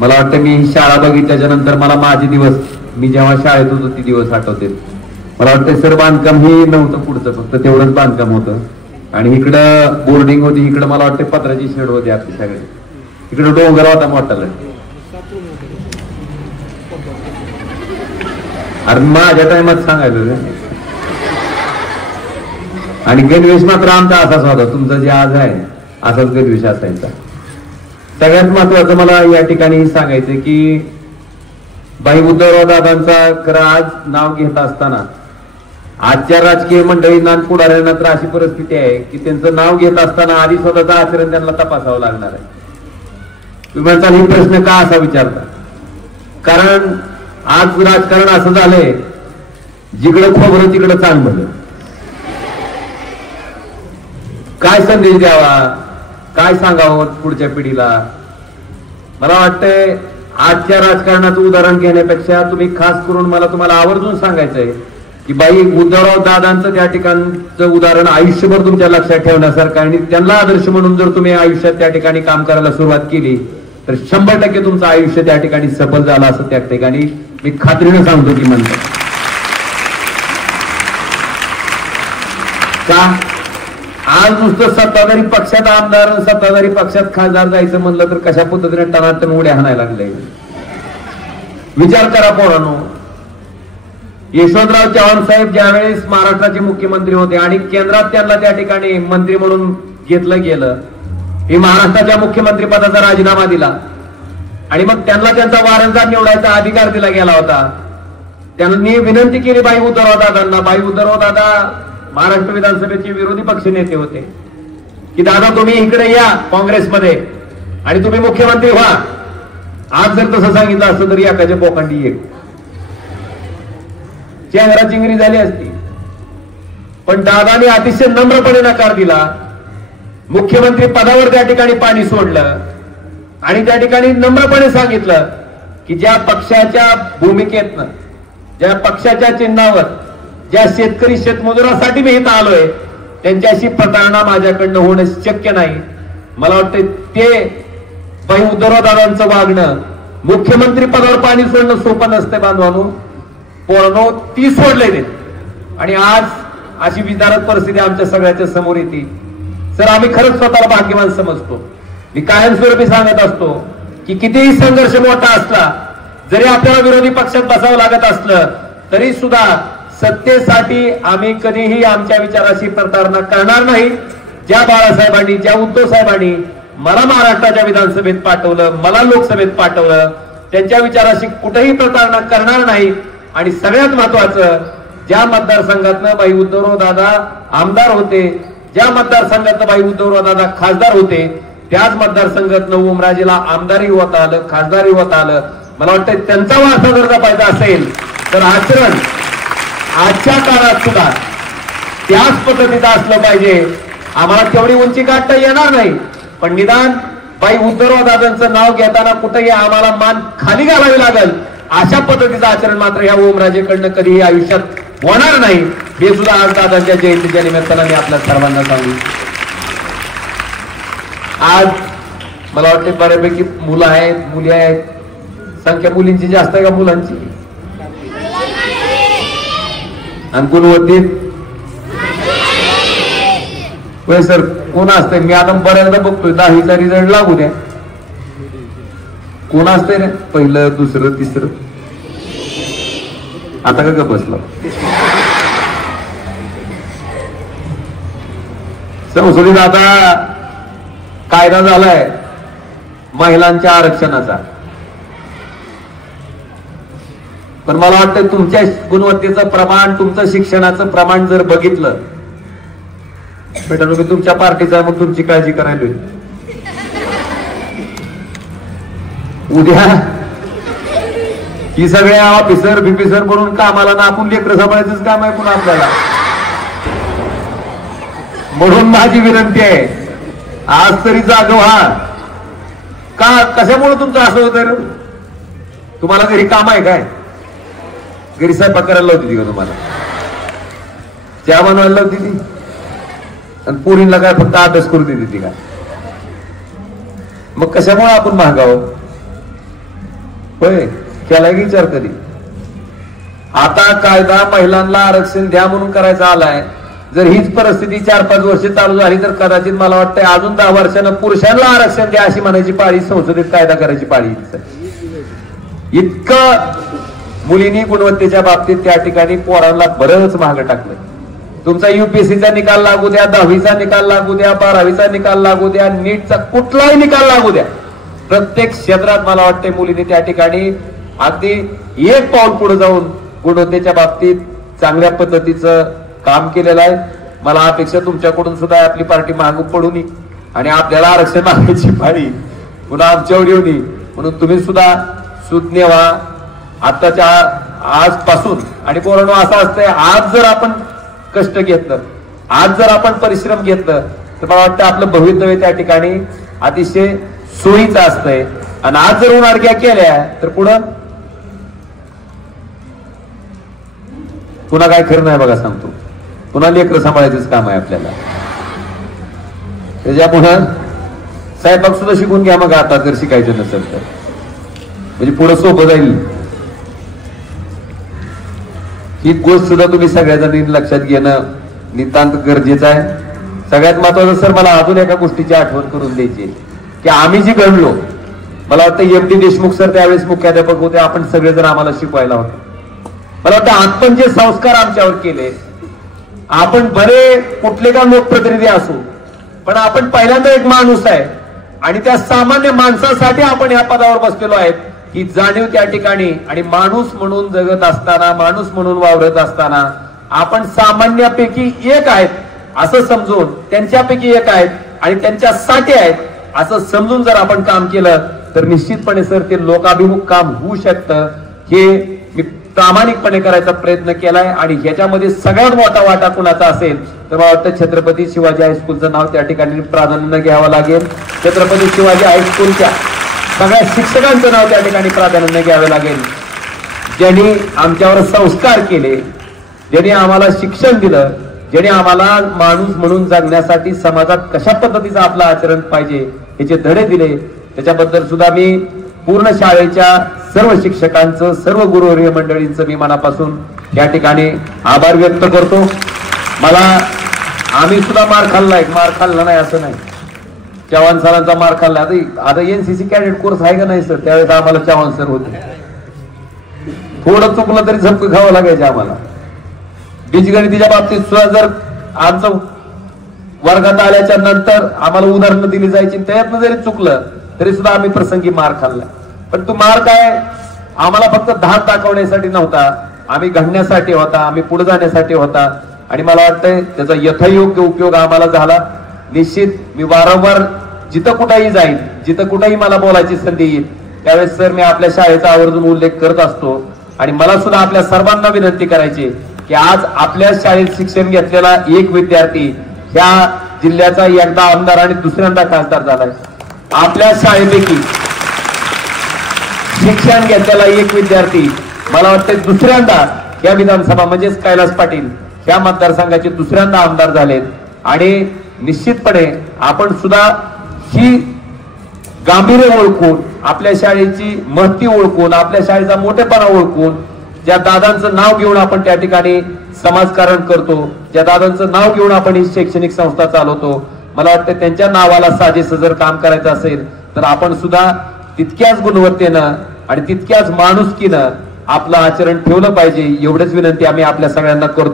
मला वाटतं मी शाळा बघितल्याच्या नंतर मला माझे दिवस, मी जेव्हा शाळेत होतो ती दिवस आठवते. मला वाटतं सर बांधकाम हे नव्हतं पुढचं, फक्त तेवढंच बांधकाम होतं. आणि इकडं बोर्डिंग होती, इकडं मला वाटतं पत्राची शेड होती आपली सगळे, इकडं डोंगर होता मोठाला. अरे माझ्या टायमात सांगायचं. आणि गणवेश मात्र आमचा असाच होता, तुमचा जे आज आहे असाच गणवेश असायचा. सगळ्यात महत्वाचं मला या ठिकाणी सांगायचं की भाई उद्धवराव दादांचा खरं आज नाव घेत असताना आजच्या राजकीय मंडळींना पुढाऱ्यांना तर अशी परिस्थिती आहे की त्यांचं नाव घेत असताना आधी स्वतःचं आचरण त्यांना तपासावं लागणार आहे. तुम्ही म्हणताल ही प्रश्न का असा विचारता? कारण आज राजकारण असं झालंय, जिकडं खोबरं तिकडं चांग भरलं. काय संदेश द्यावा, काय सांगावं पुढच्या पिढीला? मला वाटतंय आजच्या राजकारणाचं उदाहरण घेण्यापेक्षा तुम्ही खास करून मला तुम्हाला आवर्जून सांगायचंय की बाई उद्धवराव दादांचं त्या ठिकाणचं उदाहरण आयुष्यभर तुमच्या लक्षात ठेवण्यासारखं, आणि त्यांना आदर्श म्हणून जर तुम्ही आयुष्यात त्या ठिकाणी काम करायला सुरुवात केली तर 100% तुमचं आयुष्य त्या ठिकाणी सफल झालं असं त्या ठिकाणी मी खात्रीने सांगतो की म्हणतो. का आज नुसतं सत्ताधारी पक्षात आमदार, सत्ताधारी पक्षात खासदार जायचं म्हणलं तर कशा पद्धतीने टनाटन उड्या हाणायला लागले. विचार करा पोरांनो, यशवंतराव चव्हाण साहेब ज्यावेळेस महाराष्ट्राचे मुख्यमंत्री होते आणि केंद्रात त्यांना त्या ठिकाणी मंत्री म्हणून घेतलं गेलं, हे महाराष्ट्राच्या मुख्यमंत्री पदाचा राजीनामा दिला आणि मग त्यांना त्यांचा वारसदार निवडायचा अधिकार दिला गेला होता. त्यांनी विनंती केली भाई उद्धवराव दादांना. भाई उद्धवराव दादा महाराष्ट्र विधानसभेचे विरोधी पक्ष नेते होते की दादा तुम्ही इकडे या काँग्रेसमध्ये आणि तुम्ही मुख्यमंत्री व्हा. आज जर तसं सांगितलं असतं तरी एकाच्या पोकांडी एक चेंगरा चिंगरी झाली असती. पण दादाने अतिशय नम्रपणे नकार दिला. मुख्यमंत्री पदावर त्या ठिकाणी पाणी सोडलं आणि त्या ठिकाणी नम्रपणे सांगितलं की ज्या पक्षाच्या भूमिकेतनं, ज्या पक्षाच्या चिन्हावर, ज्या शेतकरी शेतमजुरासाठी मी इथं आलोय त्यांच्याशी प्रतारणा माझ्याकडनं होणं शक्य नाही. मला वाटतं ते भाई उद्धवराव दादांचं वागणं, मुख्यमंत्री पदावर पाणी सोडणं सोपं नसतं बांधवानो. पोरांनो ती सोडले ते आणि आज अशी विदारक परिस्थिती आमच्या सगळ्याच्या समोर येते. सर आम्ही खरंच स्वतःला भाग्यवान समजतो. मी कायमस्वरूपी सांगत असतो की कितीही संघर्ष मोठा असला, जरी आपल्याला विरोधी पक्षात बसावं लागत असलं तरी सुद्धा सत्तेसाठी आम्ही कधीही आमच्या विचाराशी प्रतारणा करणार नाही. ज्या बाळासाहेबांनी, ज्या उद्धव साहेबांनी मला महाराष्ट्राच्या विधानसभेत पाठवलं, मला लोकसभेत पाठवलं, त्यांच्या विचाराशी कुठेही प्रतारणा करणार नाही. आणि सगळ्यात महत्वाचं, ज्या मतदारसंघातनं भाई उद्धवराव दादा आमदार होते, ज्या मतदारसंघातनं भाई उद्धवराव दादा खासदार होते, त्याच मतदारसंघातनं ओमराजेला आमदारही होता आलं, खासदारही होता आलं. मला वाटतं त्यांचा वारसा जर जपायचा असेल तर आचरण आजच्या काळात सुद्धा त्याच पद्धतीचं असलं पाहिजे. आम्हाला तेवढी उंची गाठता येणार नाही, पण निदान भाई उद्धवराव दादांचं नाव घेताना कुठेही आम्हाला मान खाली घालावी लागेल अशा पद्धतीचं आचरण मात्र या ओमराजेकडनं कधीही आयुष्यात होणार नाही. हे सुद्धा आज दादांच्या जयंतीच्या निमित्तानं मी आपल्या सर्वांना सांगू. आज मला वाटते बऱ्यापैकी मुलं आहेत, मुली आहेत. संख्या मुलींची जास्त आहे का मुलांची? आणि गुणवत्तेत होय सर कोण असतंय? मी आता बऱ्याचदा बघतोय 10वीचा रिझल्ट लागू द्या, कोण असतंय रे पहिलं, दुसरं, तिसरं? आता का बसला? संसदेत आता कायदा झालाय महिलांच्या आरक्षणाचा, पण मला वाटतं तुमच्या गुणवत्तेचं प्रमाण, तुमचं शिक्षणाचं प्रमाण जर बघितलं बेटा, मी तुमच्या पार्टीचा मग तुमची काळजी करायला उद्या ही सगळे ऑफिसर बिफिसर म्हणून कामाला ना आपण लेकरं सांभाळायचंच काम आहे पुन्हा आपल्याला. म्हणून माझी विनंती आहे, आज तरी जाग व्हा. का कशामुळे तुमचं असं होतं? तुम्हाला घरी काम आहे काय? घरी स्वयंपाक करायला होती का तुम्हाला? चहा बनवायला होती ती? आणि पोरींना काय फक्त अभ्यास करू देते ती का? मग कशामुळे आपण महागावं? होय केलाय की विचार कधी? आता कायदा महिलांना आरक्षण द्या म्हणून करायचा आलाय. जर हीच परिस्थिती 4-5 वर्ष चालू झाली तर कदाचित मला वाटतंय अजून 10 वर्षानं पुरुषांना आरक्षण द्या अशी म्हणायची पाळी संसदेत कायदा करायची पाळी. इतकं मुलींनी गुणवत्तेच्या बाबतीत त्या ठिकाणी पोरांना बरंच महाग टाकलंय. तुमचा युपीएससीचा निकाल लागू द्या, 10वीचा निकाल लागू द्या, 12वीचा निकाल लागू द्या, नीटचा कुठलाही निकाल लागू द्या, प्रत्येक क्षेत्रात मला वाटतंय मुलींनी त्या ठिकाणी अगदी एक पाऊल पुढे जाऊन गुणवत्तेच्या बाबतीत चांगल्या पद्धतीचं काम केलेलं आहे. मला अपेक्षा तुमच्याकडून सुद्धा आपली पार्टी मागू पडू नये आणि आपल्याला आरक्षण मागण्याची पाळी पुन्हा आमच्यावर येऊ नये म्हणून तुम्ही सुद्धा सुज्ञ व्हा आताच्या आजपासून. आणि पोरांनो असं असतंय, आज जर आपण कष्ट घेतलं, आज जर आपण परिश्रम घेतलं तर मला वाटतं आपलं भवितव्य त्या ठिकाणी अतिशय सोयीचं असतंय. आणि आज जर उन्हाळ्या केल्या तर पुन्हा काय खरं नाही बघा सांगतो. पुन्हा लेकरं सांभाळायचंच काम आहे आपल्याला. त्याच्यामुळे स्वयंपाक सुद्धा शिकून घ्या मग आता जर शिकायचं नसेल तर, म्हणजे पुढे सोपं जाईल. ही गोष्ट सुद्धा तुम्ही सगळ्याजणी लक्षात घेणं नितांत गरजेचं आहे. सगळ्यात महत्वाचं सर मला अजून एका गोष्टीची आठवण करून द्यायची की आम्ही जी घडलो, मला वाटतं एम डी देशमुख सर त्यावेळेस मुख्याध्यापक होते, आपण सगळेजण आम्हाला शिकवायला होते. मला वाटतं आपण जे संस्कार आमच्यावर केले, आपण बरे कुठले का लोकप्रतिनिधी असू पण आपण पहिल्यांदा एक माणूस आहे आणि त्या सामान्य माणसासाठी आपण या पदावर बसलेलो आहेत ही जाणीव त्या ठिकाणी. आणि माणूस म्हणून जगत असताना, माणूस म्हणून वावरत असताना आपण सामान्यापैकी एक आहेत असं समजून, त्यांच्यापैकी एक आहेत आणि त्यांच्यासाठी आहेत असं समजून जर आपण काम केलं तर निश्चितपणे सर ते लोकाभिमुख काम होऊ शकतं. हे मी प्रामाणिकपणे करायचा प्रयत्न केलाय आणि ह्याच्यामध्ये सगळ्यात मोठा वाटा कुणाचा असेल तर मला वाटतं छत्रपती शिवाजी हायस्कूलचं नाव त्या ठिकाणी प्राधान्य घ्यावं लागेल. छत्रपती शिवाजी हायस्कूलच्या सगळ्या शिक्षकांचं नाव त्या ठिकाणी प्राधान्य घ्यावं लागेल, ज्यांनी आमच्यावर संस्कार केले, ज्यांनी आम्हाला शिक्षण दिलं, ज्यांनी आम्हाला माणूस म्हणून जगण्यासाठी समाजात कशा पद्धतीचं आपलं आचरण पाहिजे याचे धडे दिले. त्याच्याबद्दल सुद्धा मी पूर्ण शाळेच्या सर्व शिक्षकांचं, सर्व गुरुवर्य मंडळींचं मी मनापासून या ठिकाणी आभार व्यक्त करतो. आम्ही सुद्धा मार खाल्लाय, मार खाल्ला नाही असं नाही, चव्हाण सरांचा मार खाल्ला. आता एनसीसी कॅडेट कोर्स आहे का नाही सर, त्यावेळेस आम्हाला चव्हाण सर होते, थोडं चुकलं तरी झपकं खावं लागायचं आम्हाला. बीजगणितीच्या बाबतीत सुद्धा जर आमचं वर्गात आल्याच्या नंतर आम्हाला उदाहरणं दिली जायची, त्यातनं जरी चुकलं तरी सुद्धा आम्ही प्रसंगी मार खाल्ला. पण तो मार काय आम्हाला फक्त धाक दाखवण्यासाठी नव्हता, आम्ही घडण्यासाठी होता, आम्ही पुढे जाण्यासाठी होता. आणि मला वाटतंय त्याचा यथायोग्य उपयोग आम्हाला झाला. निश्चित मी वारंवार जिथं कुठेही जाईन, जिथं कुठेही मला बोलायची संधी येईल त्यावेळेस सर मी आपल्या शाळेचा आवर्जून उल्लेख करत असतो. आणि मला सुद्धा आपल्या सर्वांना विनंती करायची की आज आपल्या शाळेत शिक्षण घेतलेला एक विद्यार्थी ह्या जिल्ह्याचा एकदा आमदार आणि दुसऱ्यांदा खासदार झालाय. आपल्या शाळेपैकी शिक्षण घेतलेला एक विद्यार्थी मला वाटतं दुसऱ्यांदा या विधानसभा म्हणजेच कैलास पाटील या मतदारसंघाचे दुसऱ्यांदा आमदार झालेत. आणि निश्चितपणे आपण सुद्धा ही गांभीर्य ओळखून, आपल्या शाळेची महती ओळखून, आपल्या शाळेचा मोठेपणा ओळखून, ज्या दादांचं नाव घेऊन आपण त्या ठिकाणी समाजकारण करतो, ज्या दादांचं नाव घेऊन आपण ही शैक्षणिक संस्था चालवतो, मला वाटतं त्यांच्या नावाला साजेसं जर काम करायचं असेल तर आपण सुद्धा तितक्याच गुणवत्तेनं आणि तितक्याच माणुसकीनं आपलं आचरण ठेवलं पाहिजे. एवढंच विनंती आम्ही आपल्या सगळ्यांना करतो.